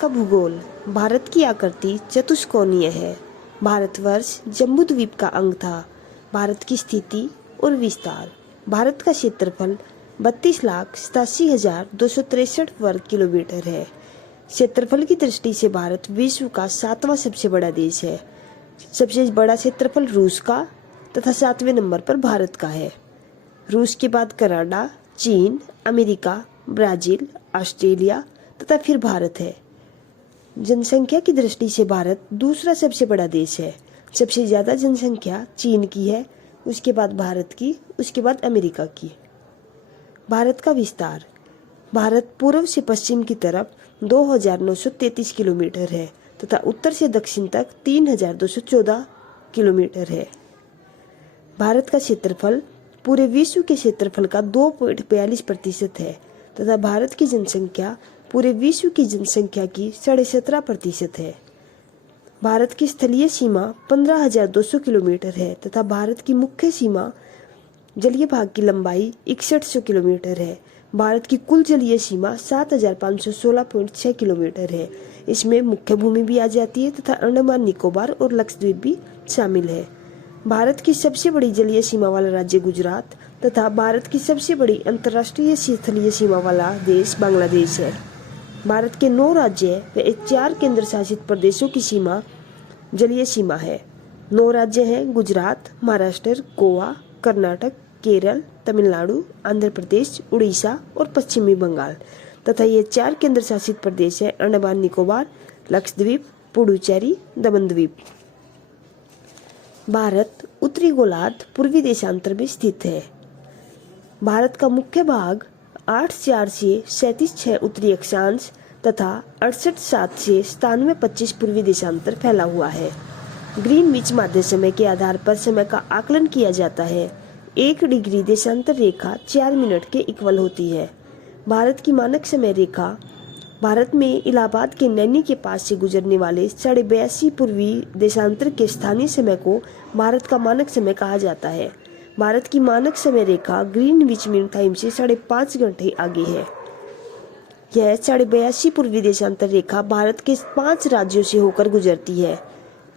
का भूगोल। भारत की आकृति चतुष्कोणीय है। भारतवर्ष जम्बूद्वीप का अंग था। भारत की स्थिति और विस्तार। भारत का क्षेत्रफल 32,87,263 वर्ग किलोमीटर है। क्षेत्रफल की दृष्टि से भारत विश्व का 7वां सबसे बड़ा देश है। सबसे बड़ा क्षेत्रफल रूस का तथा 7वें नंबर पर भारत का है। रूस के बाद कनाडा, चीन, अमेरिका, ब्राजील, ऑस्ट्रेलिया तथा फिर भारत है। जनसंख्या की दृष्टि से भारत दूसरा सबसे बड़ा देश है। सबसे ज़्यादा जनसंख्या चीन की है, उसके बाद भारत की, उसके बाद अमेरिका की। भारत का विस्तार। भारत पूर्व से पश्चिम की तरफ 2,933 किलोमीटर है तथा उत्तर से दक्षिण तक 3,214 किलोमीटर है। भारत का क्षेत्रफल पूरे विश्व के क्षेत्रफल का 2.42% है तथा भारत की जनसंख्या पूरे विश्व की जनसंख्या की 17.5% है। भारत की स्थलीय सीमा 15,200 किलोमीटर है तथा भारत की मुख्य सीमा जलीय भाग की लंबाई 6100 किलोमीटर है। भारत की कुल जलीय सीमा 7,516.6 किलोमीटर है। इसमें मुख्य भूमि भी आ जाती है तथा अंडमान निकोबार और लक्षद्वीप भी शामिल है। भारत की सबसे बड़ी जलीय सीमा वाला राज्य गुजरात तथा भारत की सबसे बड़ी अंतर्राष्ट्रीय स्थलीय सीमा वाला देश बांग्लादेश है। भारत के 9 राज्य व 4 केंद्र शासित प्रदेशों की सीमा जलीय सीमा है। 9 राज्य हैं गुजरात, महाराष्ट्र, गोवा, कर्नाटक, केरल, तमिलनाडु, आंध्र प्रदेश, उड़ीसा और पश्चिमी बंगाल तथा ये 4 केंद्र शासित प्रदेश हैं अंडमान निकोबार, लक्षद्वीप, पुडुचेरी, दमन द्वीप। भारत उत्तरी गोलार्ध पूर्वी देशांतर में स्थित है। भारत का मुख्य भाग 8/4 से 37/6 उत्तरी अक्षांश तथा 68/7 से 97/25 पूर्वी देशांतर फैला हुआ है। ग्रीनविच माध्य समय के आधार पर समय का आकलन किया जाता है। 1 डिग्री देशांतर रेखा 4 मिनट के इक्वल होती है। भारत की मानक समय रेखा। भारत में इलाहाबाद के नैनी के पास से गुजरने वाले 82.5 पूर्वी देशांतर के स्थानीय समय को भारत का मानक समय कहा जाता है। भारत की मानक समय रेखा ग्रीनविच मीन टाइम से 5.5 घंटे आगे है। यह 82.5 पूर्वी देशांतर रेखा भारत के 5 राज्यों से होकर गुजरती है।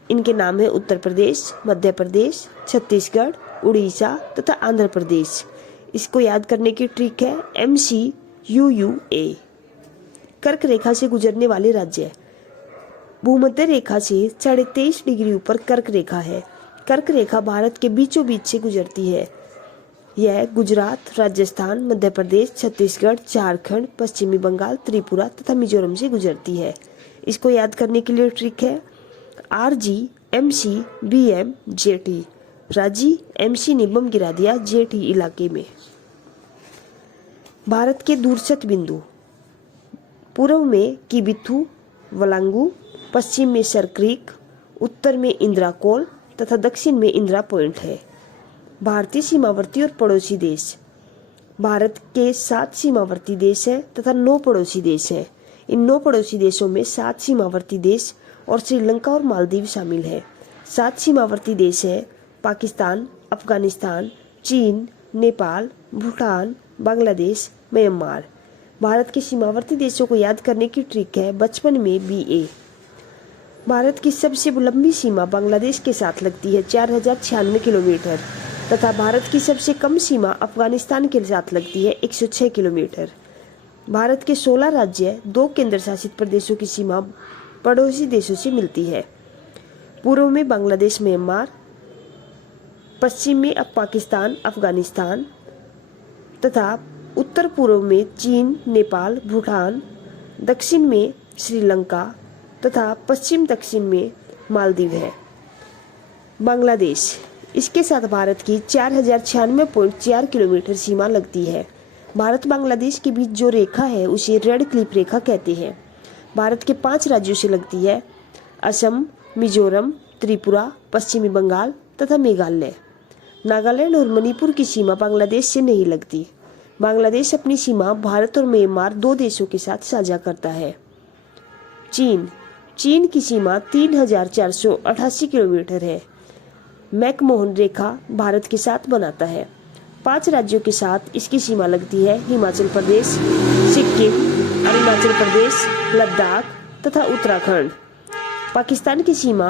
इनके नाम है उत्तर प्रदेश, मध्य प्रदेश, छत्तीसगढ़, उड़ीसा तथा आंध्र प्रदेश। इसको याद करने की ट्रिक है MCUUA। कर्क रेखा से गुजरने वाले राज्य। भूमध्य रेखा से 23.5 डिग्री ऊपर कर्क रेखा है। कर्क रेखा भारत के बीचों बीच से गुजरती है। यह गुजरात, राजस्थान, मध्य प्रदेश, छत्तीसगढ़, झारखंड, पश्चिमी बंगाल, त्रिपुरा तथा मिजोरम से गुजरती है। इसको याद करने के लिए ट्रिक है RGMCBMJT। राजी MC ने बम गिरा दिया JT इलाके में। भारत के दूरस्थ बिंदु। पूर्व में किबिथु, वलांगू, पश्चिम में सरक्रीक, उत्तर में इंदिरा कोल तथा दक्षिण में इंदिरा पॉइंट है। भारतीय सीमावर्ती और पड़ोसी देश। भारत के 7 सीमावर्ती देश हैं तथा 9 पड़ोसी देश हैं। इन 9 पड़ोसी देशों में 7 सीमावर्ती देश और श्रीलंका और मालदीव शामिल है। 7 सीमावर्ती देश हैं पाकिस्तान, अफगानिस्तान, चीन, नेपाल, भूटान, बांग्लादेश, म्यांमार। भारत के सीमावर्ती देशों को याद करने की ट्रिक है बचपन में BA। भारत की सबसे लंबी सीमा बांग्लादेश के साथ लगती है 4096 किलोमीटर तथा भारत की सबसे कम सीमा अफगानिस्तान के साथ लगती है 106 किलोमीटर। भारत के 16 राज्य, 2 केंद्र शासित प्रदेशों की सीमा पड़ोसी देशों से मिलती है। पूर्व में बांग्लादेश, म्यांमार, पश्चिम में पाकिस्तान, अफगानिस्तान तथा उत्तर पूर्व में चीन, नेपाल, भूटान, दक्षिण में श्रीलंका तथा पश्चिम दक्षिण में मालदीव है। बांग्लादेश, इसके साथ भारत की 4096.4 किलोमीटर सीमा लगती है। भारत बांग्लादेश के बीच जो रेखा है उसे रेड क्लिप रेखा कहते हैं। भारत के 5 राज्यों से लगती है असम, मिजोरम, त्रिपुरा, पश्चिमी बंगाल तथा मेघालय। नागालैंड और मणिपुर की सीमा बांग्लादेश से नहीं लगती। बांग्लादेश अपनी सीमा भारत और म्यांमार 2 देशों के साथ साझा करता है। चीन की सीमा 3,488 किलोमीटर है। मैकमोहन रेखा भारत के साथ बनाता है। 5 राज्यों के साथ इसकी सीमा लगती है हिमाचल प्रदेश, सिक्किम, अरुणाचल प्रदेश, लद्दाख, तथा उत्तराखंड। पाकिस्तान की सीमा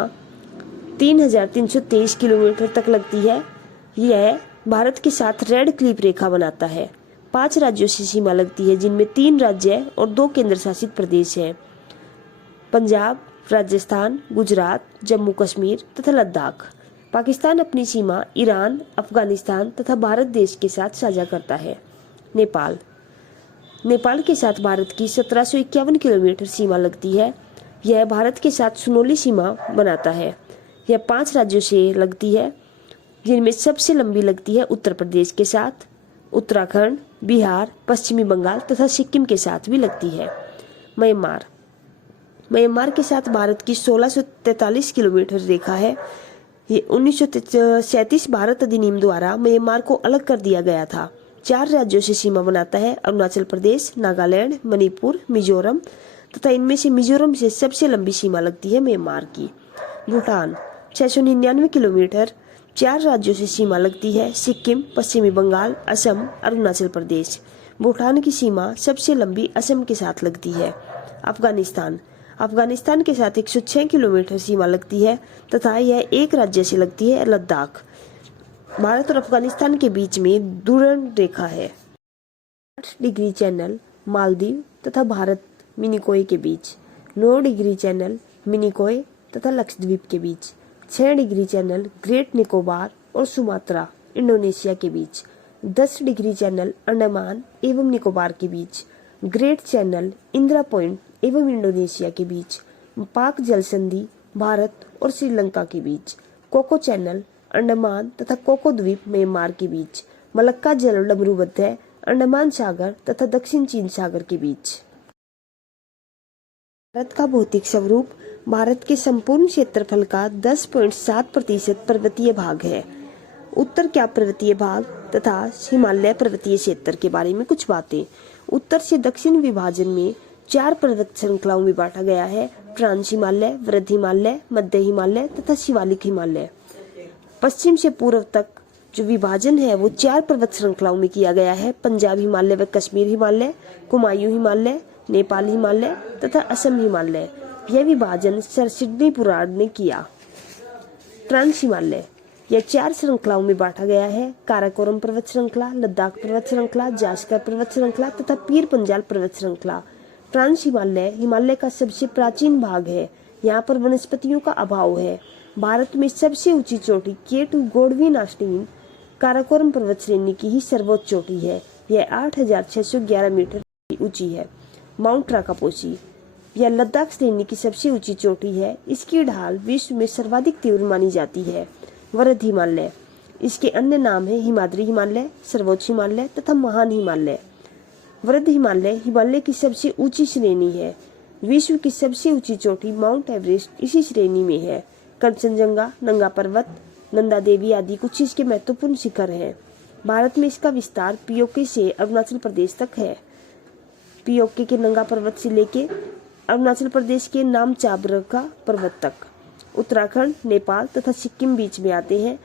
3,323 किलोमीटर तक लगती है। यह भारत के साथ रेड क्लिप रेखा बनाता है। 5 राज्यों से सीमा लगती है, जिनमें 3 राज्य और 2 केंद्र शासित प्रदेश हैं, पंजाब, राजस्थान, गुजरात, जम्मू कश्मीर तथा लद्दाख। पाकिस्तान अपनी सीमा ईरान, अफगानिस्तान तथा भारत देश के साथ साझा करता है। नेपाल के साथ भारत की 1751 किलोमीटर सीमा लगती है। यह भारत के साथ सुनौली सीमा बनाता है। यह 5 राज्यों से लगती है, जिनमें सबसे लंबी लगती है उत्तर प्रदेश के साथ, उत्तराखंड, बिहार, पश्चिमी बंगाल तथा सिक्किम के साथ भी लगती है। म्यांमार के साथ भारत की 1643 किलोमीटर रेखा है। ये 1937 भारत अधिनियम द्वारा म्यांमार को अलग कर दिया गया था। 4 राज्यों से सीमा बनाता है, अरुणाचल प्रदेश, नागालैंड, मणिपुर, मिजोरम तथा इनमें से मिजोरम से सबसे लंबी सीमा लगती है म्यांमार की। भूटान 699 किलोमीटर, 4 राज्यों से सीमा लगती है, सिक्किम, पश्चिमी बंगाल, असम, अरुणाचल प्रदेश। भूटान की सीमा सबसे लंबी असम के साथ लगती है। अफगानिस्तान के साथ 106 किलोमीटर सीमा लगती है तथा यह एक राज्य से लगती है, लद्दाख। भारत और अफगानिस्तान के बीच में दुर्गम रेखा है। 8 डिग्री चैनल मालदीव तथा भारत मिनिकॉय के बीच, 9 डिग्री चैनल मिनिकॉय तथा लक्षद्वीप के बीच, 6 डिग्री चैनल ग्रेट निकोबार और सुमात्रा इंडोनेशिया के बीच, 10 डिग्री चैनल अंडमान एवं निकोबार के बीच, ग्रेट चैनल इंदिरा पॉइंट एवं इंडोनेशिया के बीच, पाक जल संधि भारत और श्रीलंका के बीच, कोको चैनल अंडमान तथा कोको द्वीप म्यांमार के बीच, मलक्का जल डमरूबद्ध अंडमान सागर तथा दक्षिण चीन सागर के बीच। भारत का भौतिक स्वरूप भारत के संपूर्ण क्षेत्रफल का 10.7% पर्वतीय भाग है। उत्तर का पर्वतीय भाग तथा हिमालय पर्वतीय क्षेत्र के बारे में कुछ बातें। उत्तर से दक्षिण विभाजन में 4 पर्वत श्रृंखलाओं में बांटा गया है, ट्रांस हिमालय, वृद्ध हिमालय, मध्य हिमालय तथा शिवालिक हिमालय। पश्चिम से पूर्व तक जो विभाजन है वो 4 पर्वत श्रृंखलाओं में किया गया है, पंजाब हिमालय व कश्मीर हिमालय, कुमायूं हिमालय, नेपाल हिमालय तथा असम हिमालय। यह विभाजन सर सिडनी पुराण ने किया। ट्रांस हिमालय यह 4 श्रृंखलाओं में बांटा गया है, काराकोरम पर्वत श्रृंखला, लद्दाख पर्वत श्रृंखला, जास्कर पर्वत श्रृंखला तथा पीर पंजाल पर्वत श्रृंखला। ट्रांस हिमालय हिमालय का सबसे प्राचीन भाग है। यहाँ पर वनस्पतियों का अभाव है। भारत में सबसे ऊंची चोटी K2 गोडवीन आस्टीन काराकोरम पर्वत श्रेणी की ही सर्वोच्च चोटी है। यह 8,611 मीटर ऊंची है। माउंट राकापोची यह लद्दाख श्रेणी की सबसे ऊंची चोटी है। इसकी ढाल विश्व में सर्वाधिक तीव्र मानी जाती है। वृद्ध हिमालय इसके अन्य नाम है हिमाद्री हिमालय, सर्वोच्च हिमालय तथा महान हिमालय। वृद्ध हिमालय हिमालय की सबसे ऊंची श्रेणी है। विश्व की सबसे ऊंची चोटी माउंट एवरेस्ट इसी श्रेणी में है। कंचनजंगा, नंगा पर्वत, नंदा देवी आदि कुछ इसके महत्वपूर्ण शिखर हैं। भारत में इसका विस्तार पीओके से अरुणाचल प्रदेश तक है। पीओके के नंगा पर्वत से लेके अरुणाचल प्रदेश के नामचाबरका पर्वत तक। उत्तराखंड, नेपाल तथा सिक्किम बीच में आते हैं,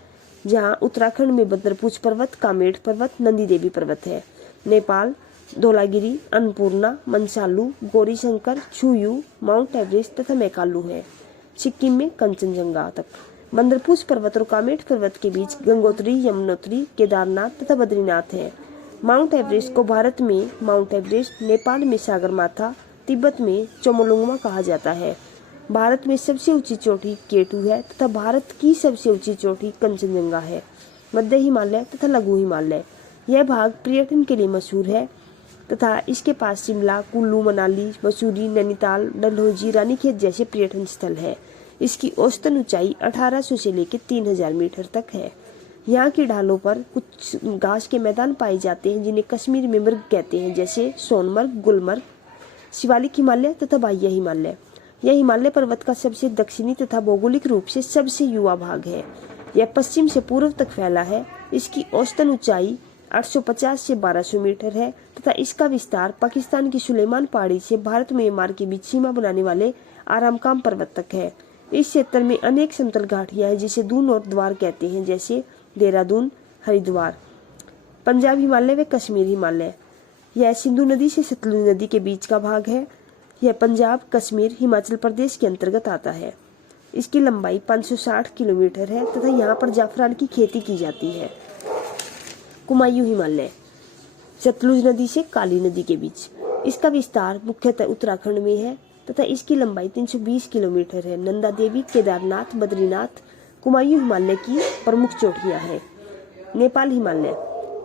जहां उत्तराखंड में बदरपूछ पर्वत, कामेट पर्वत, नंदी देवी पर्वत है। नेपाल धौलागिरी, अन्नपूर्णा, मनसालू, गौरीशंकर, छुयू, माउंट एवरेस्ट तथा मैकालू है। सिक्किम में कंचनजंगा तक। बंदरपूछ पर्वत और कामेट पर्वत के बीच गंगोत्री, यमुनोत्री, केदारनाथ तथा बद्रीनाथ है। माउंट एवरेस्ट को भारत में माउंट एवरेस्ट, नेपाल में सागरमाथा, तिब्बत में चोमोलुंगमा कहा जाता है। भारत में सबसे ऊंची चोटी K2 है तथा भारत की सबसे ऊंची चोटी कंचनजंगा है। मध्य हिमालय तथा लघु हिमालय यह भाग पर्यटन के लिए मशहूर है तथा इसके पास शिमला, कुल्लू, मनाली, मसूरी, नैनीताल, डलहौजी, रानीखेत जैसे पर्यटन स्थल है। इसकी औसतन ऊंचाई 1800 से लेकर 3000 मीटर तक है। यहाँ की ढालों पर कुछ घास के मैदान पाए जाते हैं, जिन्हें कश्मीर में मृग कहते हैं, जैसे सोनमर्ग, गुलमर्ग। शिवालिक हिमालय तथा बाह्य हिमालय यह हिमालय पर्वत का सबसे दक्षिणी तथा भौगोलिक रूप से सबसे युवा भाग है। यह पश्चिम से पूर्व तक फैला है। इसकी औसतन ऊंचाई 850 से 1200 मीटर है तथा इसका विस्तार पाकिस्तान की सुलेमान पहाड़ी से भारत म्यांमार के बीच सीमा बनाने वाले आरामकाम पर्वत तक है। इस क्षेत्र में अनेक समतल घाटियां हैं, जिसे दून और द्वार कहते हैं, जैसे देहरादून, हरिद्वार। पंजाब हिमालय व कश्मीर हिमालय यह सिंधु नदी से सतलुज नदी के बीच का भाग है। यह पंजाब, कश्मीर, हिमाचल प्रदेश के अंतर्गत आता है। इसकी लंबाई 560 किलोमीटर है तथा यहाँ पर जाफरान की खेती की जाती है। कुमायूं हिमालय सतलुज नदी से काली नदी के बीच। इसका विस्तार मुख्यतः उत्तराखंड में है तथा इसकी लंबाई 320 किलोमीटर है। नंदा देवी, केदारनाथ, बद्रीनाथ कुमायूं हिमालय की प्रमुख चोटियां हैं। नेपाल हिमालय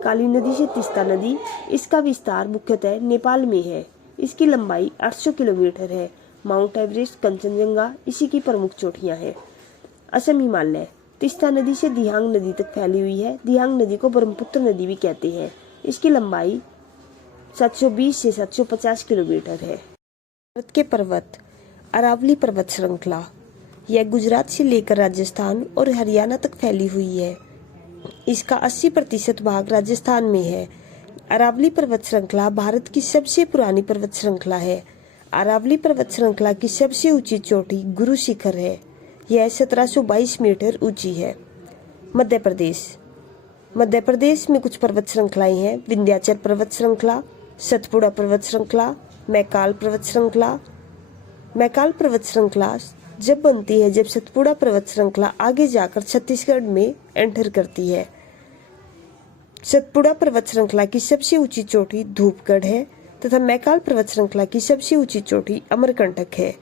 काली नदी से तीस्ता नदी। इसका विस्तार मुख्यतः नेपाल में है। इसकी लंबाई 800 किलोमीटर है। माउंट एवरेस्ट, कंचनजंगा इसी की प्रमुख चोटियां हैं। असम हिमालय तीस्ता नदी से दिहांग नदी तक फैली हुई है। दिहांग नदी को ब्रह्मपुत्र नदी भी कहते हैं। इसकी लंबाई 720 से 750 किलोमीटर है। भारत के पर्वत अरावली पर्वत श्रृंखला, यह गुजरात से लेकर राजस्थान और हरियाणा तक फैली हुई है। इसका 80% भाग राजस्थान में है। अरावली पर्वत श्रृंखला भारत की सबसे पुरानी पर्वत श्रृंखला है। अरावली पर्वत श्रृंखला की सबसे ऊंची चोटी गुरु शिखर है। यह 1722 मीटर ऊंची है। मध्य प्रदेश में कुछ पर्वत श्रृंखलाएं हैं। विंध्याचल पर्वत श्रृंखला, सतपुड़ा पर्वत श्रृंखला, मैकाल पर्वत श्रृंखला। मैकाल पर्वत श्रृंखला जब बनती है जब सतपुड़ा पर्वत श्रृंखला आगे जाकर छत्तीसगढ़ में एंटर करती है। सतपुड़ा पर्वत श्रृंखला की सबसे ऊंची चोटी धूपगढ़ है तथा मैकाल पर्वत श्रृंखला की सबसे ऊंची चोटी अमरकंटक है।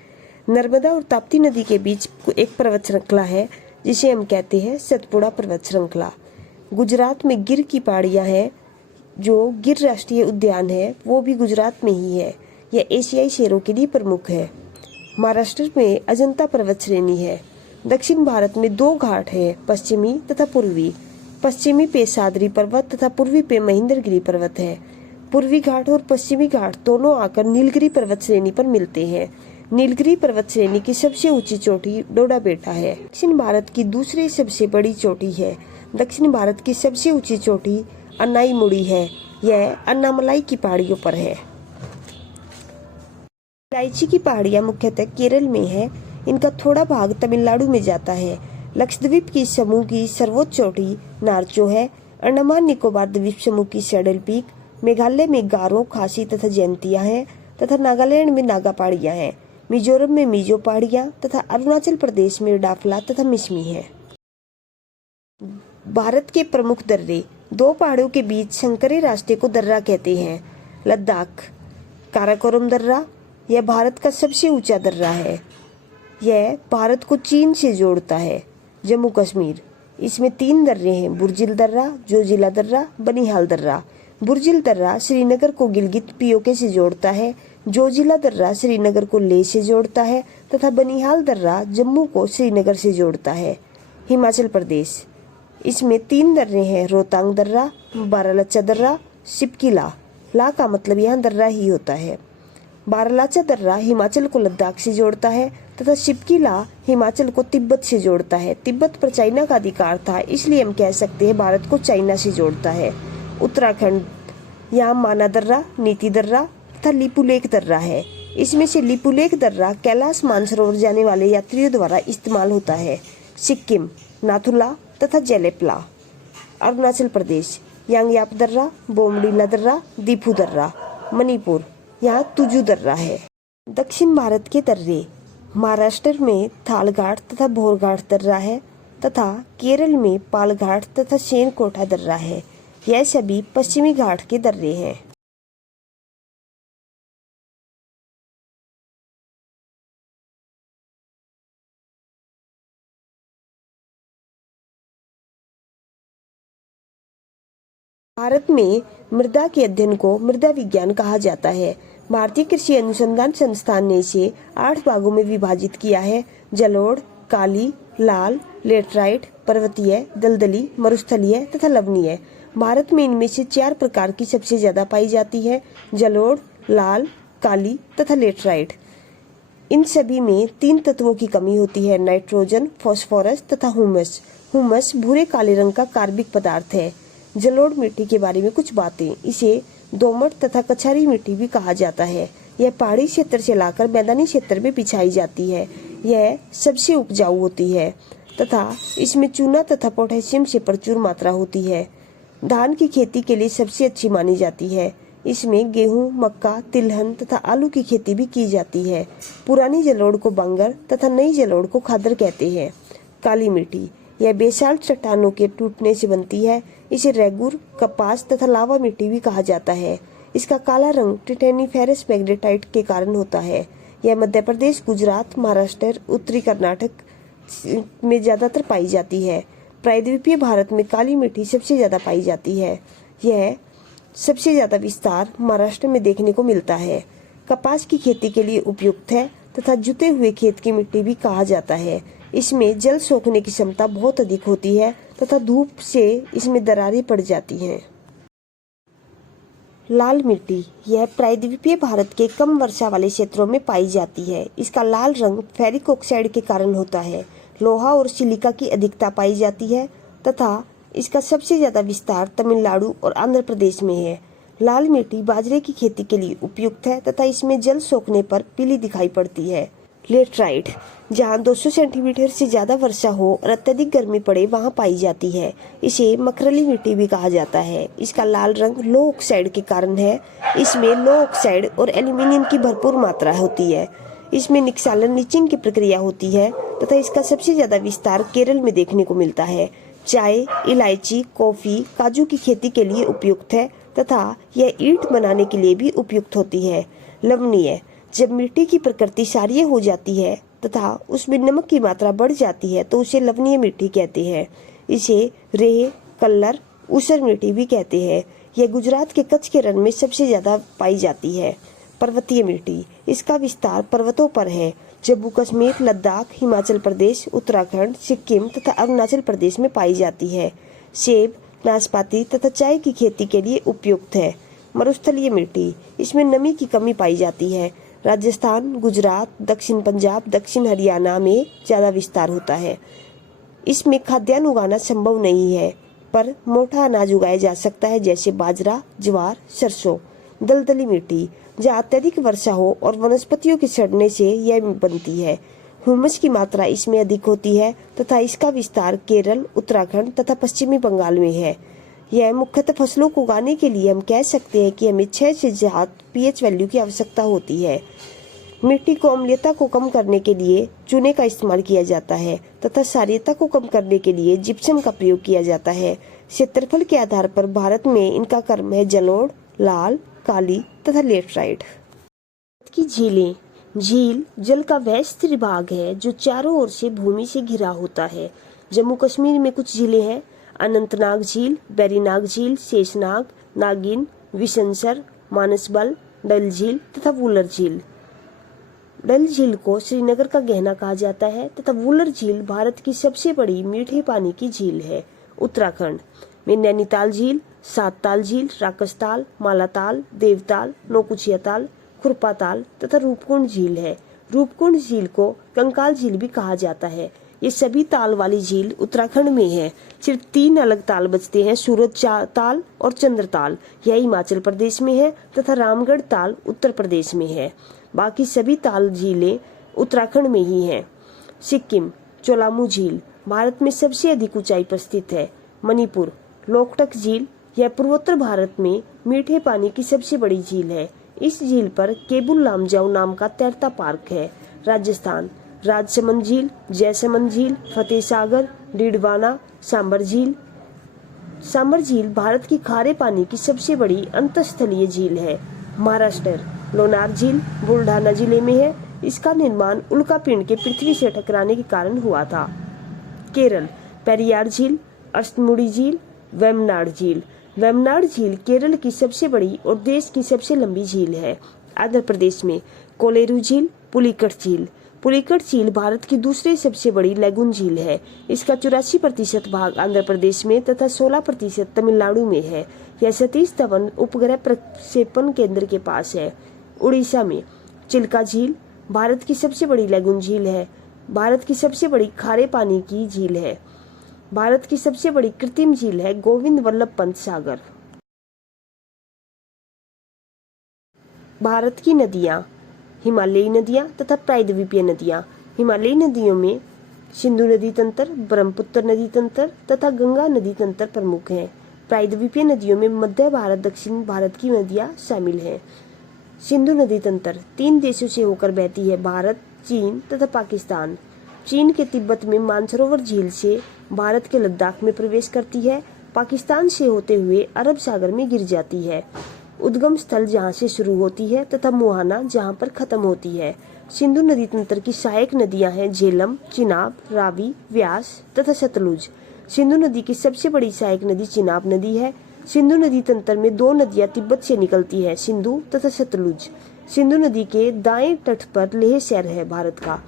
नर्मदा और ताप्ती नदी के बीच एक पर्वत श्रृंखला है जिसे हम कहते हैं सतपुड़ा पर्वत श्रृंखला। गुजरात में गिर की पहाड़ियां हैं। जो गिर राष्ट्रीय उद्यान है वो भी गुजरात में ही है। यह एशियाई शेरों के लिए प्रमुख है। महाराष्ट्र में अजंता पर्वत श्रेणी है। दक्षिण भारत में 2 घाट है, पश्चिमी तथा पूर्वी। पश्चिमी पे सादरी पर्वत तथा पूर्वी पे महेंद्रगिरी पर्वत है। पूर्वी घाट और पश्चिमी घाट दोनों आकर नीलगिरी पर्वत श्रेणी पर मिलते हैं। नीलगिरी पर्वत श्रेणी की सबसे ऊंची चोटी डोडा बेटा है। दक्षिण भारत की दूसरी सबसे बड़ी चोटी है। दक्षिण भारत की सबसे ऊंची चोटी अन्नाईमुड़ी है। यह अन्नामलाई की पहाड़ियों पर है। इलायची की पहाड़ियां मुख्यतः केरल में है। इनका थोड़ा भाग तमिलनाडु में जाता है। लक्षद्वीप की समूह की सर्वोच्च चोटी नारचो है। अंडमान निकोबार द्वीप समूह की सैडल पीक। मेघालय में गारो, खासी तथा जयंतिया हैं तथा नागालैंड में नागा पहाड़ियां हैं। मिजोरम में मिजो पहाड़ियां तथा अरुणाचल प्रदेश में डाफला तथा मिसमी है। भारत के प्रमुख दर्रे 2 पहाड़ों के बीच संकरे रास्ते को दर्रा कहते हैं। लद्दाख काराकोरम दर्रा, यह भारत का सबसे ऊंचा दर्रा है। यह भारत को चीन से जोड़ता है। जम्मू कश्मीर, इसमें 3 दर्रे हैं, बुर्जिल दर्रा, जोजिला दर्रा, बनिहाल दर्रा। बुर्जिल दर्रा श्रीनगर को गिलगित पीओके से जोड़ता है। जोजिला दर्रा श्रीनगर को लेह से जोड़ता है तथा बनिहाल दर्रा जम्मू को श्रीनगर से जोड़ता है। हिमाचल प्रदेश, इसमें 3 दर्रे हैं, रोहतांग दर्रा, बारालाचा दर्रा, सिपकिला। ला का मतलब यहाँ दर्रा ही होता है। बारालाचा दर्रा हिमाचल को लद्दाख से जोड़ता है तथा सिपकिला हिमाचल को तिब्बत से जोड़ता है। तिब्बत पर चाइना का अधिकार था, इसलिए हम कह सकते हैं भारत को चाइना से जोड़ता है। उत्तराखंड, यहाँ माना दर्रा, नीति दर्रा तथा लिपुलेख दर्रा है। इसमें से लिपुलेख दर्रा कैलाश मानसरोवर जाने वाले यात्रियों द्वारा इस्तेमाल होता है। सिक्किम, नाथुला तथा जेलेपला। अरुणाचल प्रदेश, यांगयाप दर्रा, बोमडीला दर्रा, दीफू दर्रा। मणिपुर, यहाँ तुजू दर्रा है। दक्षिण भारत के दर्रे, महाराष्ट्र में थालघाट तथा भोरघाट दर्रा है तथा केरल में पालघाट तथा शेनकोटा दर्रा है। यह सभी पश्चिमी घाट के दर्रे हैं। भारत में मृदा के अध्ययन को मृदा विज्ञान कहा जाता है। भारतीय कृषि अनुसंधान संस्थान ने इसे 8 भागों में विभाजित किया है। जलोढ़, काली, लाल, लेटराइट, पर्वतीय, दलदली, मरुस्थलीय तथा लवणीय। भारत में इनमें से 4 प्रकार की सबसे ज्यादा पाई जाती है, जलोढ़, लाल, काली तथा लेटराइट। इन सभी में 3 तत्वों की कमी होती है, नाइट्रोजन, फास्फोरस तथा हुमस। हुमस भूरे काले रंग का कार्बनिक पदार्थ है। जलोढ़ मिट्टी के बारे में कुछ बातें, इसे दोमट तथा कछारी मिट्टी भी कहा जाता है। यह पहाड़ी क्षेत्र से लाकर मैदानी क्षेत्र में बिछाई जाती है। यह सबसे उपजाऊ होती है तथा इसमें चूना तथा पोटेशियम से प्रचुर मात्रा होती है। धान की खेती के लिए सबसे अच्छी मानी जाती है। इसमें गेहूं, मक्का, तिलहन तथा आलू की खेती भी की जाती है। पुरानी जलोढ़ को बांगर तथा नई जलोढ़ को खादर कहते हैं। काली मिट्टी, यह बेसाल्ट चट्टानों के टूटने से बनती है। इसे रेगुर, कपास तथा लावा मिट्टी भी कहा जाता है। इसका काला रंग टिटेनिफेरस मैग्नेटाइट के कारण होता है। यह मध्य प्रदेश, गुजरात, महाराष्ट्र, उत्तरी कर्नाटक में ज्यादातर पाई जाती है। प्रायद्वीपीय भारत में काली मिट्टी सबसे ज्यादा पाई जाती है। यह सबसे ज्यादा विस्तार महाराष्ट्र में देखने को मिलता है। कपास की खेती के लिए उपयुक्त है तथा जुते हुए खेत की मिट्टी भी कहा जाता है। इसमें जल सोखने की क्षमता बहुत अधिक होती है तथा धूप से इसमें दरारें पड़ जाती हैं। लाल मिट्टी, यह प्रायद्वीपीय भारत के कम वर्षा वाले क्षेत्रों में पाई जाती है। इसका लाल रंग फेरिक ऑक्साइड के कारण होता है। लोहा और सिलिका की अधिकता पाई जाती है तथा इसका सबसे ज्यादा विस्तार तमिलनाडु और आंध्र प्रदेश में है। लाल मिट्टी बाजरे की खेती के लिए उपयुक्त है तथा इसमें जल सोखने पर पीली दिखाई पड़ती है। लेटराइट, जहाँ 200 सेंटीमीटर से ज्यादा वर्षा हो और अत्यधिक गर्मी पड़े वहाँ पाई जाती है। इसे मखरली मिट्टी भी कहा जाता है। इसका लाल रंग लो ऑक्साइड के कारण है। इसमें लो ऑक्साइड और एल्यूमिनियम की भरपूर मात्रा होती है। इसमें निक्षालन लीचिंग की प्रक्रिया होती है तथा इसका सबसे ज्यादा विस्तार केरल में देखने को मिलता है। चाय, इलायची, कॉफी, काजू की खेती के लिए उपयुक्त है तथा यह ईंट बनाने के लिए भी उपयुक्त होती है। लवणीय, जब मिट्टी की प्रकृति क्षारीय हो जाती है तथा उसमें नमक की मात्रा बढ़ जाती है तो उसे लवणीय मिट्टी कहते हैं। इसे रेह, कल्लर, ऊसर मिट्टी भी कहते हैं। यह गुजरात के कच्छ के रण में सबसे ज्यादा पाई जाती है। पर्वतीय मिट्टी, इसका विस्तार पर्वतों पर है। जम्मू कश्मीर, लद्दाख, हिमाचल प्रदेश, उत्तराखंड, सिक्किम तथा अरुणाचल प्रदेश में पाई जाती है। सेब, नाशपाती तथा चाय की खेती के लिए उपयुक्त है। मरुस्थलीय मिट्टी, इसमें नमी की कमी पाई जाती है। राजस्थान, गुजरात, दक्षिण पंजाब, दक्षिण हरियाणा में ज्यादा विस्तार होता है। इसमें खाद्यान्न उगाना संभव नहीं है पर मोटा अनाज उगाया जा सकता है जैसे बाजरा, ज्वार, सरसों। दलदली मिट्टी, जहाँ अत्यधिक वर्षा हो और वनस्पतियों के सड़ने से यह बनती है। ह्यूमस की मात्रा इसमें अधिक होती है तथा इसका विस्तार केरल, उत्तराखंड तथा पश्चिमी बंगाल में है। यह मुख्यतः फसलों को उगाने के लिए हम कह सकते हैं कि हमें 6 से 7 pH वैल्यू की आवश्यकता होती है। मिट्टी को अम्लीयता को कम करने के लिए चूने का इस्तेमाल किया जाता है तथा क्षारीयता को कम करने के लिए जिप्सम का प्रयोग किया जाता है। क्षेत्रफल के आधार पर भारत में इनका क्रम है जलोढ़, लाल, काली तथा लेटराइट। की झीलें, झील जल का वह स्थिर भाग है जो चारों ओर से भूमि से घिरा होता है। जम्मू कश्मीर में कुछ झीलें हैं: अनंतनाग झील, बैरीनाग झील, शेषनाग, नागिन, विशनसर, मानसबल, डल झील तथा वुलर झील। डल झील को श्रीनगर का गहना कहा जाता है तथा वुलर झील भारत की सबसे बड़ी मीठे पानी की झील है। उत्तराखंड में नैनीताल झील, सातताल झील, राकसताल, मालाताल, देवताल, नौकुचिया ताल, खुरपा ताल तथा रूपकुंड झील है। रूपकुंड झील को कंकाल झील भी कहा जाता है। ये सभी ताल वाली झील उत्तराखंड में है। सिर्फ 3 अलग ताल बचते हैं: सूरज ताल और चंद्र ताल, यह हिमाचल प्रदेश में है तथा रामगढ़ ताल उत्तर प्रदेश में है। बाकी सभी ताल झीलें उत्तराखंड में ही हैं। सिक्किम, चोलामू झील भारत में सबसे अधिक ऊंचाई पर स्थित है। मणिपुर, लोकटक झील, यह पूर्वोत्तर भारत में मीठे पानी की सबसे बड़ी झील है। इस झील पर केबुल लामजाओ नाम का तैरता पार्क है। राजस्थान, राजसमंद झील, जयसमंद झील, फतेह सागर, डीडवाना, सांबर झील। सांबर झील भारत की खारे पानी की सबसे बड़ी अंतःस्थलीय झील है। महाराष्ट्र, लोनार झील बुल्ढाना जिले में है। इसका निर्माण उल्कापिंड के पृथ्वी से टकराने के कारण हुआ था। केरल, पेरियार झील, अष्टमुड़ी झील, वेमनाड झील। वेमनाड झील केरल की सबसे बड़ी और देश की सबसे लंबी झील है। आंध्र प्रदेश में कोलेरू झील, पुलिकट झील। पुलिकट झील भारत की दूसरी सबसे बड़ी लैगून झील है। इसका 84% भाग आंध्र प्रदेश में तथा 16% तमिलनाडु में है। यह सतीश धवन उपग्रह प्रक्षेपण केंद्र के पास है। उड़ीसा में चिल्का झील भारत की सबसे बड़ी लैगून झील है। भारत की सबसे बड़ी खारे पानी की झील है। भारत की सबसे बड़ी कृत्रिम झील है गोविंद वल्लभ पंत सागर। भारत की नदियां, हिमालयी नदियां तथा प्रायद्वीपीय नदियां। हिमालयी नदियों में सिंधु नदी तंत्र, ब्रह्मपुत्र नदी तंत्र तथा गंगा नदी तंत्र प्रमुख हैं। प्रायद्वीपीय नदियों में मध्य भारत, दक्षिण भारत की नदियां शामिल हैं। सिंधु नदी तंत्र 3 देशों से होकर बहती है, भारत, चीन तथा पाकिस्तान। चीन के तिब्बत में मानसरोवर झील से भारत के लद्दाख में प्रवेश करती है, पाकिस्तान से होते हुए अरब सागर में गिर जाती है। उद्गम स्थल जहाँ से शुरू होती है तथा मुहाना जहाँ पर खत्म होती है। सिंधु नदी तंत्र की सहायक नदियां हैं झेलम, चिनाब, रावी, व्यास तथा सतलुज। सिंधु नदी की सबसे बड़ी सहायक नदी चिनाब नदी है। सिंधु नदी तंत्र में 2 नदियां तिब्बत से निकलती है, सिंधु तथा सतलुज। सिंधु नदी के दाएं तट पर लेह शहर है भारत का।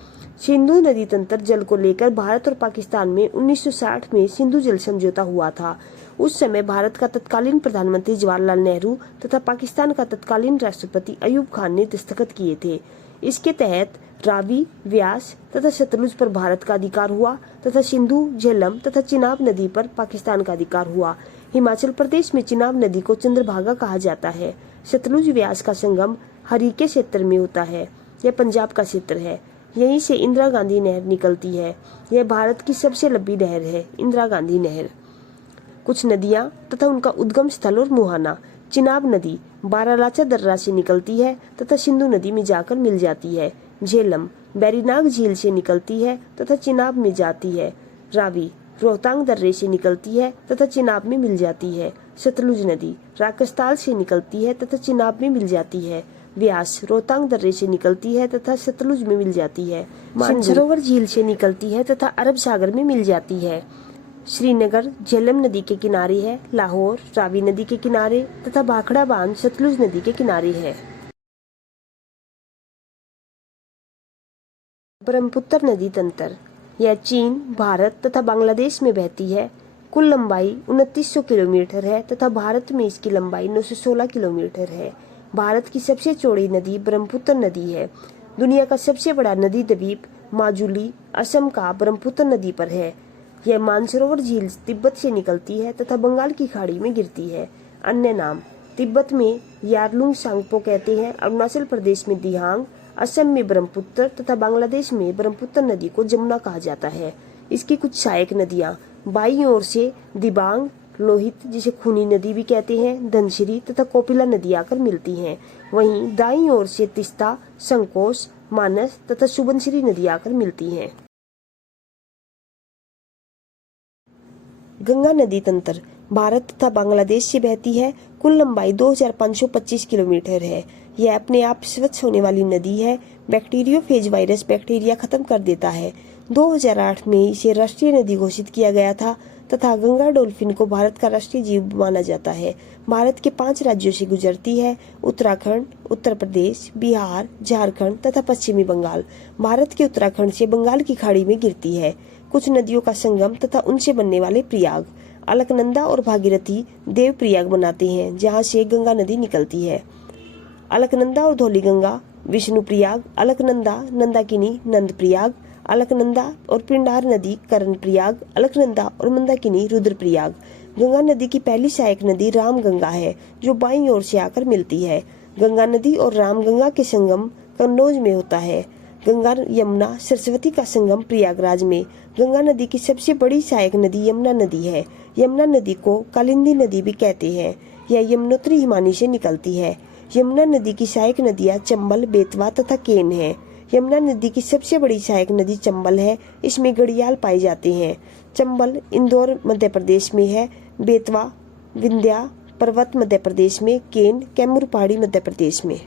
सिंधु नदी तंत्र जल को लेकर भारत और पाकिस्तान में 1960 में सिंधु जल समझौता हुआ था। उस समय भारत का तत्कालीन प्रधानमंत्री जवाहरलाल नेहरू तथा पाकिस्तान का तत्कालीन राष्ट्रपति अयूब खान ने दस्तखत किए थे। इसके तहत रावी, व्यास तथा सतलुज पर भारत का अधिकार हुआ तथा सिंधु, झेलम तथा चिनाब नदी पर पाकिस्तान का अधिकार हुआ। हिमाचल प्रदेश में चिनाब नदी को चंद्रभागा कहा जाता है। सतलुज व्यास का संगम हरीके क्षेत्र में होता है। यह पंजाब का क्षेत्र है। यहीं से इंदिरा गांधी नहर निकलती है। यह भारत की सबसे लंबी नहर है, इंदिरा गांधी नहर। कुछ नदियां तथा उनका उद्गम स्थल और मुहाना। चिनाब नदी बारालाचा दर्रा से निकलती है तथा सिंधु नदी में जाकर मिल जाती है। झेलम बैरीनाग झील से निकलती है तथा चिनाब में जाती है। रावी रोहतांग दर्रे से निकलती है तथा चिनाब में मिल जाती है। सतलुज नदी राकस्ताल से निकलती है तथा चिनाब में मिल जाती है। व्यास रोहतांग दर्रे से निकलती है तथा सतलुज में मिल जाती है। मानसरोवर झील से निकलती है तथा अरब सागर में मिल जाती है। श्रीनगर झेलम नदी के किनारे है। लाहौर रावी नदी के किनारे तथा भाखड़ा बांध सतलुज नदी के किनारे है। ब्रह्मपुत्र नदी तंत्र यह चीन, भारत तथा बांग्लादेश में बहती है। कुल लंबाई 2900 किलोमीटर है तथा भारत में इसकी लंबाई 916 किलोमीटर है। भारत की सबसे चौड़ी नदी ब्रह्मपुत्र नदी है। दुनिया का सबसे बड़ा नदी द्वीप माजुली असम का ब्रह्मपुत्र नदी पर है। यह मानसरोवर झील तिब्बत से निकलती है तथा बंगाल की खाड़ी में गिरती है। अन्य नाम तिब्बत में यारलुंग सांगपो कहते हैं, अरुणाचल प्रदेश में दिहांग, असम में ब्रह्मपुत्र तथा बांग्लादेश में ब्रह्मपुत्र नदी को जमुना कहा जाता है। इसकी कुछ सहायक नदियां बाईं ओर से दिबांग, लोहित जिसे खूनी नदी भी कहते हैं, धनसिरी तथा कोपिला नदी आकर मिलती हैं। वहीं दाईं ओर से तिस्ता, संकोश, मानस तथा सुबनसिरी नदी आकर मिलती हैं। गंगा नदी तंत्र भारत तथा बांग्लादेश से बहती है। कुल लंबाई 2525 किलोमीटर है। यह अपने आप स्वच्छ होने वाली नदी है। बैक्टीरियोफेज वायरस बैक्टीरिया खत्म कर देता है। 2008 में इसे राष्ट्रीय नदी घोषित किया गया था तथा गंगा डॉल्फिन को भारत का राष्ट्रीय जीव माना जाता है। भारत के 5 राज्यों से गुजरती है, उत्तराखंड, उत्तर प्रदेश, बिहार, झारखंड तथा पश्चिमी बंगाल। भारत के उत्तराखंड से बंगाल की खाड़ी में गिरती है। कुछ नदियों का संगम तथा उनसे बनने वाले प्रयाग अलकनंदा और भागीरथी देव प्रयाग बनाते हैं, जहाँ से गंगा नदी निकलती है। अलकनंदा और धौलीगंगा विष्णु प्रयाग, अलकनंदा नंदाकिनी नंद प्रयाग, अलकनंदा और पिंडार नदी कर्ण प्रयाग, अलकनंदा और मंदाकिनी रुद्र प्रयाग। गंगा नदी की पहली सहायक नदी राम गंगा है, जो बाईं ओर से आकर मिलती है। गंगा नदी और राम गंगा के संगम कन्नौज में होता है। गंगा यमुना सरस्वती का संगम प्रयागराज में। गंगा नदी की सबसे बड़ी सहायक नदी यमुना नदी है। यमुना नदी को कालिंदी नदी भी कहते हैं। यह यमुनोत्री हिमानी से निकलती है। यमुना नदी की सहायक नदियां चंबल, बेतवा तथा केन है। यमुना नदी की सबसे बड़ी सहायक नदी चंबल है। इसमें घड़ियाल पाए जाते हैं। चंबल इंदौर मध्य प्रदेश में है। बेतवा विंध्या पर्वत मध्य प्रदेश में, केन कैमूर पहाड़ी मध्य प्रदेश में।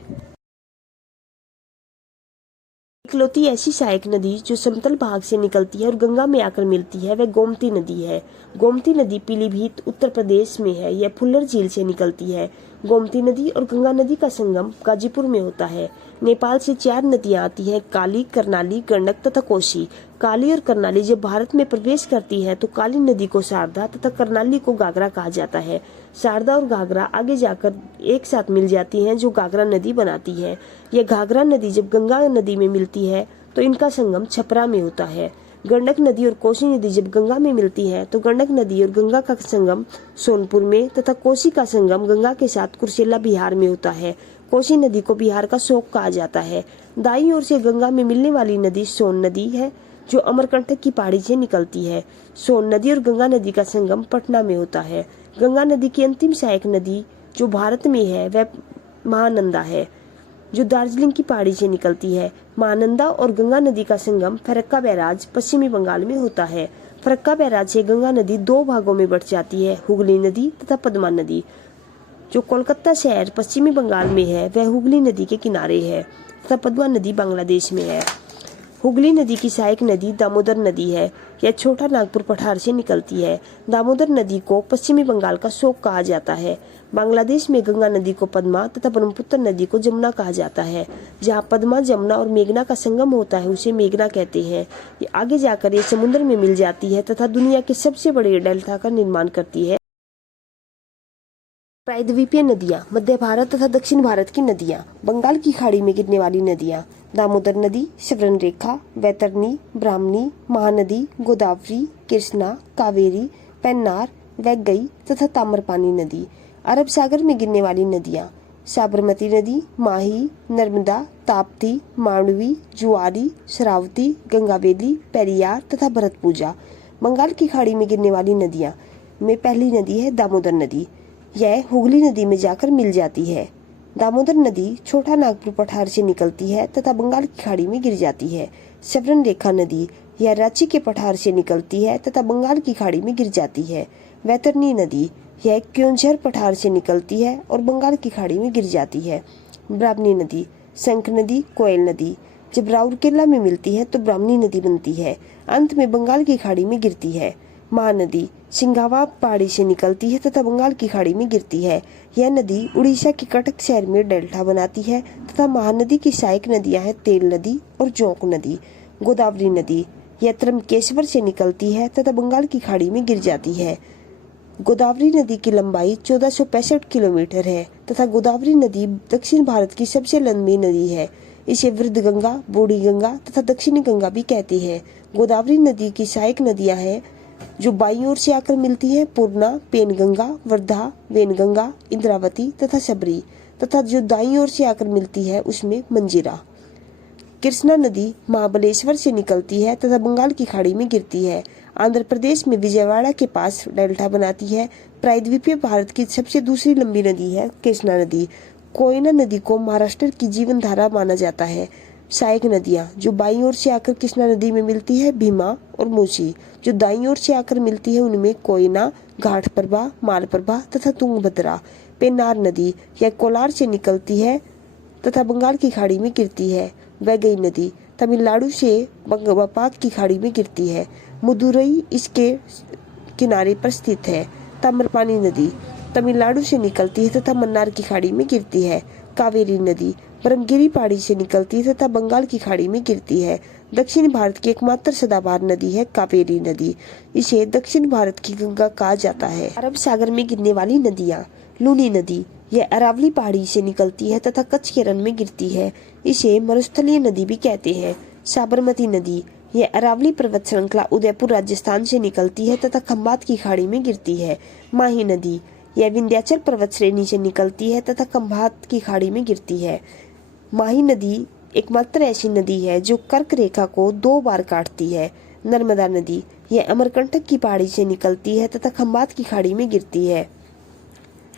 इकलौती ऐसी सहायक नदी जो समतल भाग से निकलती है और गंगा में आकर मिलती है, वह गोमती नदी है। गोमती नदी पीलीभीत उत्तर प्रदेश में है। यह फुल्लर झील से निकलती है। गोमती नदी और गंगा नदी का संगम गाजीपुर में होता है। नेपाल से 4 नदियां आती हैं, काली, करनाली, गंडक तथा कोसी। काली और करनाली जब भारत में प्रवेश करती है तो काली नदी को शारदा तथा करनाली को घाघरा कहा जाता है। शारदा और घाघरा आगे जाकर एक साथ मिल जाती हैं, जो घाघरा नदी बनाती है। यह घाघरा नदी जब गंगा नदी में मिलती है तो इनका संगम छपरा में होता है। गंडक नदी और कोसी नदी जब गंगा में मिलती है तो गंडक नदी और गंगा का संगम सोनपुर में तथा कोसी का संगम गंगा के साथ कुर्सेला बिहार में होता है। कोसी नदी को बिहार का शोक कहा जाता है। दाईं ओर से गंगा में मिलने वाली नदी सोन नदी है, जो अमरकंटक की पहाड़ी से निकलती है। सोन नदी और गंगा नदी का संगम पटना में होता है। गंगा नदी की अंतिम सहायक नदी जो भारत में है वह महानंदा है, जो दार्जिलिंग की पहाड़ी से निकलती है। महानंदा और गंगा नदी का संगम फरक्का बैराज पश्चिमी बंगाल में होता है। फरक्का बैराज से गंगा नदी दो भागों में बंट जाती है, हुगली नदी तथा पद्मा नदी। जो कोलकाता शहर पश्चिमी बंगाल में है वह हुगली नदी के किनारे है तथा पद्मा नदी बांग्लादेश में है। हुगली नदी की सहायक नदी दामोदर नदी है। यह छोटा नागपुर पठार से निकलती है। दामोदर नदी को पश्चिमी बंगाल का शोक कहा जाता है। बांग्लादेश में गंगा नदी को पद्मा तथा ब्रह्मपुत्र नदी को जमुना कहा जाता है। जहाँ पद्मा, जमुना और मेघना का संगम होता है उसे मेघना कहते हैं। ये आगे जाकर ये समुद्र में मिल जाती है तथा दुनिया के सबसे बड़े डेल्टा का निर्माण करती है। प्रायद्वीपीय नदियाँ, मध्य भारत तथा दक्षिण भारत की नदियाँ, बंगाल की खाड़ी में गिरने वाली नदियाँ, दामोदर नदी, स्वर्णरेखा, वैतरणी, ब्राह्मणी, महानदी, गोदावरी, कृष्णा, कावेरी, पेन्नार, वैगई तथा ताम्रपानी नदी। अरब सागर में गिरने वाली नदियाँ, साबरमती नदी, माही, नर्मदा, ताप्ती, मांडवी, जुआरी, शरावती, गंगावेली, पेरियार तथा भरतपूजा। बंगाल की खाड़ी में गिरने वाली नदियाँ में पहली नदी है दामोदर नदी। यह हुगली नदी में जाकर मिल जाती है। दामोदर नदी छोटा नागपुर पठार से निकलती है तथा बंगाल की खाड़ी में गिर जाती है। स्वर्णरेखा नदी, यह रांची के पठार से निकलती है तथा बंगाल की खाड़ी में गिर जाती है। वैतरणी नदी, यह क्योंझर पठार से निकलती है और बंगाल की खाड़ी में गिर जाती है। ब्राह्मणी नदी, शंख नदी, कोयल नदी, जब राउरकेला में मिलती है तो ब्राह्मणी नदी बनती है। अंत में बंगाल की खाड़ी में गिरती है। महानदी सिंघावा पहाड़ी से निकलती है तथा बंगाल की खाड़ी में गिरती है। यह नदी उड़ीसा के कटक शहर में डेल्टा बनाती है तथा महानदी की सहायक नदियां हैं तेल नदी और जोंक नदी। गोदावरी नदी, यह त्रंबकेश्वर से निकलती है तथा बंगाल की खाड़ी में गिर जाती है। गोदावरी नदी की लंबाई 1465 किलोमीटर है तथा गोदावरी नदी दक्षिण भारत की सबसे लंबी नदी है। इसे वृद्ध गंगा, बूढ़ी गंगा तथा दक्षिणी गंगा भी कहते हैं। गोदावरी नदी की सहायक नदियां हैं जो बाईं ओर से आकर मिलती है, पूर्णा, पेनगंगा, वर्धा, वेनगंगा, इंद्रावती तथा शबरी, तथा जो दाईं ओर से आकर मिलती है उसमें मंजीरा। कृष्णा नदी महाबलेश्वर से निकलती है तथा बंगाल की खाड़ी में गिरती है। आंध्र प्रदेश में विजयवाड़ा के पास डेल्टा बनाती है। प्रायद्वीपीय भारत की सबसे दूसरी लंबी नदी है कृष्णा नदी। कोयना नदी को महाराष्ट्र की जीवन धारा माना जाता है। सहायक नदियां जो बाईं ओर से आकर कृष्णा नदी में मिलती है, भीमा और मूसी। जो दाईं ओर से आकर मिलती है उनमें कोयना, घाटप्रभा, मालप्रभा तथा तुंगभद्रा। पेन्नार नदी, यह कोलार से निकलती है तथा बंगाल की खाड़ी में गिरती है। वैगई नदी तमिलनाडु से बंगाल की खाड़ी में गिरती है। मदुरई इसके किनारे पर स्थित है। ताम्रपानी नदी तमिलनाडु से निकलती है तथा मन्नार की खाड़ी में गिरती है। कावेरी नदी ब्रह्मगिरी पहाड़ी से निकलती है तथा बंगाल की खाड़ी में गिरती है। दक्षिण भारत की एकमात्र सदाबहार नदी है कावेरी नदी। इसे दक्षिण भारत की गंगा कहा जाता है। अरब सागर में गिरने वाली नदियाँ, लूनी नदी, यह अरावली पहाड़ी से निकलती है तथा कच्छ के रण में गिरती है। इसे मरुस्थलीय नदी भी कहते हैं। साबरमती नदी, यह अरावली पर्वत श्रृंखला उदयपुर राजस्थान से निकलती है तथा खंभात की खाड़ी में गिरती है। माही नदी, यह विंध्याचल पर्वत श्रेणी से निकलती है तथा खंभात की खाड़ी में गिरती है। माही नदी एकमात्र ऐसी नदी है जो कर्क रेखा को 2 बार काटती है। नर्मदा नदी, यह अमरकंटक की पहाड़ी से निकलती है तथा खंभात की खाड़ी में गिरती है।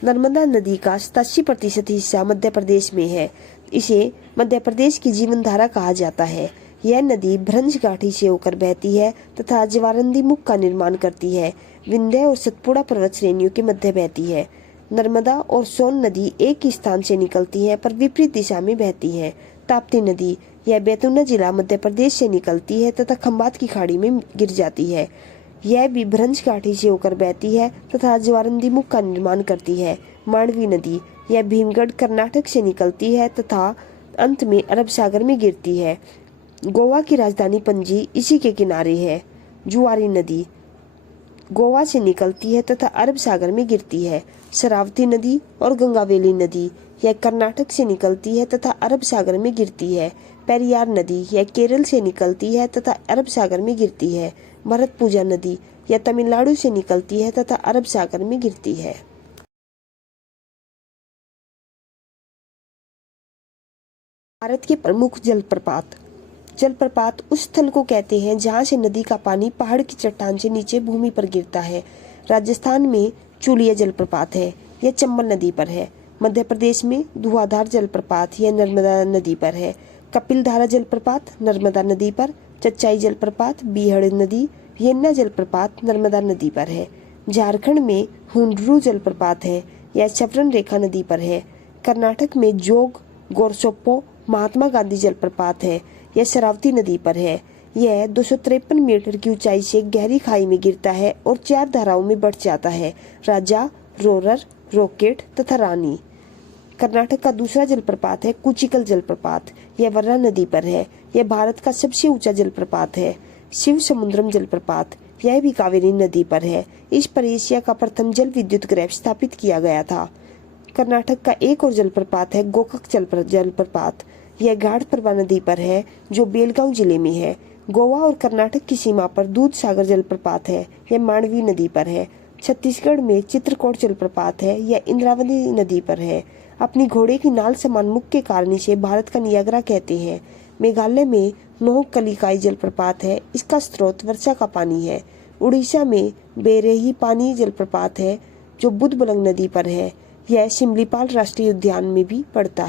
नर्मदा नदी का 87% हिस्सा मध्य प्रदेश में है। इसे मध्य प्रदेश की जीवन धारा कहा जाता है। यह नदी भ्रंश घाटी से होकर बहती है तथा ज्वारंदी मुख का निर्माण करती है। विंध्य और सतपुड़ा पर्वत श्रेणियों के मध्य बहती है। नर्मदा और सोन नदी एक ही स्थान से निकलती है पर विपरीत दिशा में बहती है। ताप्ती नदी, यह बैतूल जिला मध्य प्रदेश से निकलती है तथा खंभात की खाड़ी में गिर जाती है। यह भी भ्रंश घाटी से होकर बहती है तथा ज्वारंदी मुख का निर्माण करती है। मांडवी नदी, यह भीमगढ़ कर्नाटक से निकलती है तथा अंत में अरब सागर में गिरती है। गोवा की राजधानी पणजी इसी के किनारे है। जुआरी नदी गोवा से निकलती है तथा अरब सागर में गिरती है। शरावती नदी और गंगावेली नदी, यह कर्नाटक से निकलती है तथा अरब सागर में गिरती है। पेरियार नदी, यह केरल से निकलती है तथा अरब सागर में गिरती है। भरतपूजा नदी, यह तमिलनाडु से निकलती है तथा अरब सागर में गिरती है। भारत के प्रमुख जलप्रपात। जलप्रपात उस स्थल को कहते हैं जहां से नदी का पानी पहाड़ की चट्टान से नीचे भूमि पर गिरता है। राजस्थान में चूलिया जलप्रपात है, यह चंबल नदी पर है। मध्य प्रदेश में धुआंधार जलप्रपात यह नर्मदा नदी पर है। कपिलधारा जलप्रपात नर्मदा नदी पर। चचाई जलप्रपात बीहड़ नदी, येन्ना जलप्रपात नर्मदा नदी पर है। झारखंड में हुंडरू जलप्रपात है, यह सवर्ण रेखा नदी पर है। कर्नाटक में जोग गोरसोप्पो महात्मा गांधी जलप्रपात है, यह शरावती नदी पर है। यह 253 मीटर की ऊंचाई से गहरी खाई में गिरता है और 4 धाराओं में बढ़ जाता है, राजा, रोरर, रॉकेट तथा रानी। कर्नाटक का दूसरा जलप्रपात है कुचिकल जलप्रपात, यह वर्रा नदी पर है। यह भारत का सबसे ऊंचा जलप्रपात है। शिव समुद्रम जलप्रपात, यह भी कावेरी नदी पर है। इस पर एशिया का प्रथम जल विद्युत ग्रह स्थापित किया गया था। कर्नाटक का एक और जलप्रपात है गोकक जलप्रपात, यह घाटप्रभा नदी पर है जो बेलगांव जिले में है। गोवा और कर्नाटक की सीमा पर दूध सागर जलप्रपात है, यह मांडवी नदी पर है। छत्तीसगढ़ में चित्रकोट जलप्रपात है, यह इंद्रावती नदी पर है। अपनी घोड़े की नाल समान मुख के कारण इसे भारत का नियाग्रा कहते हैं। मेघालय में नोहक कलिकाई जलप्रपात है, इसका स्रोत वर्षा का पानी है। उड़ीसा में बेरेही पानी जलप्रपात है जो बुधबलंग नदी पर है, यह सिमलीपाल राष्ट्रीय उद्यान में भी पड़ता है।